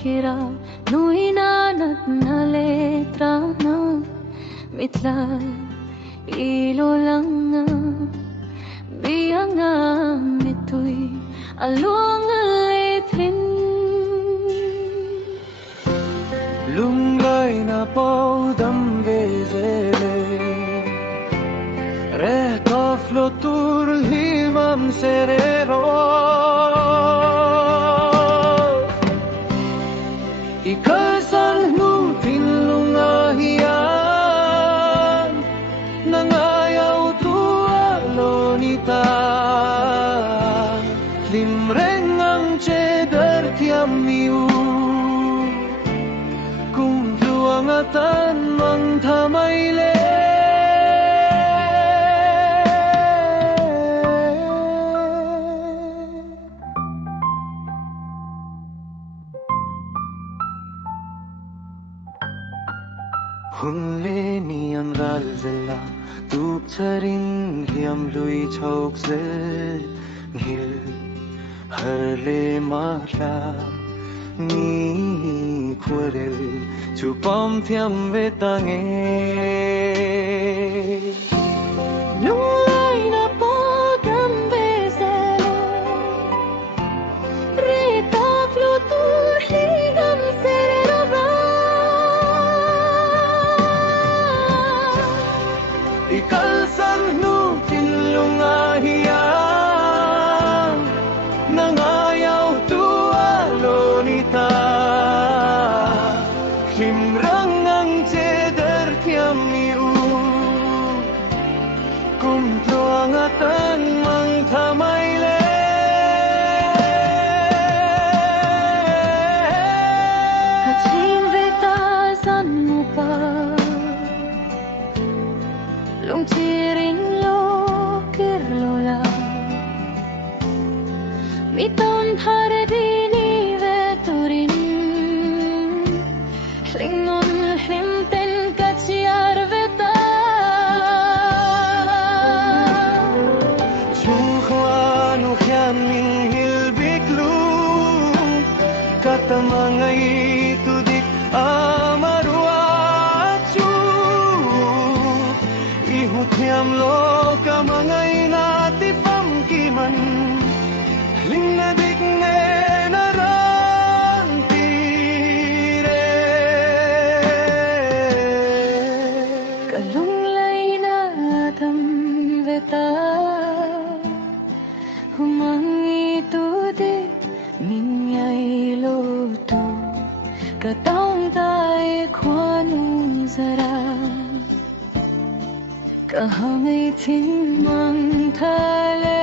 kira nui nanat na letra na mitla ilo lang nga biyanga mitoy alung itin lunglay na pau dam vezele rehta flotur himam serero ikasal nung pinlungahiyan nangayaw tualo nita limreng ang cheddar tiamiu kung luangatan mang tamayle Hunle niam ralzela tup charing hiam lui chok se ngil harle mahla ni khwarel chupam thiam vetange lunglay na pagam beselo reta flutur higam serero ikalsan nung pinlungahiyan nangayaw tualo nita himrang ang cheddar tiamiu kumplo angatan mang tamayle kaching veta san mo pa lung chirin lo kirlola miton thare dini veturin lingon himten kachiar veta Chungkhwanu khian min hilbiklu katamangay tudik amaruachu ihuthiam lo kamangay natifam kiman lingnadik ne narantire kalunglay na tam veta humangi tude minyay loto kataong tay kwanong zara kahangay timang tale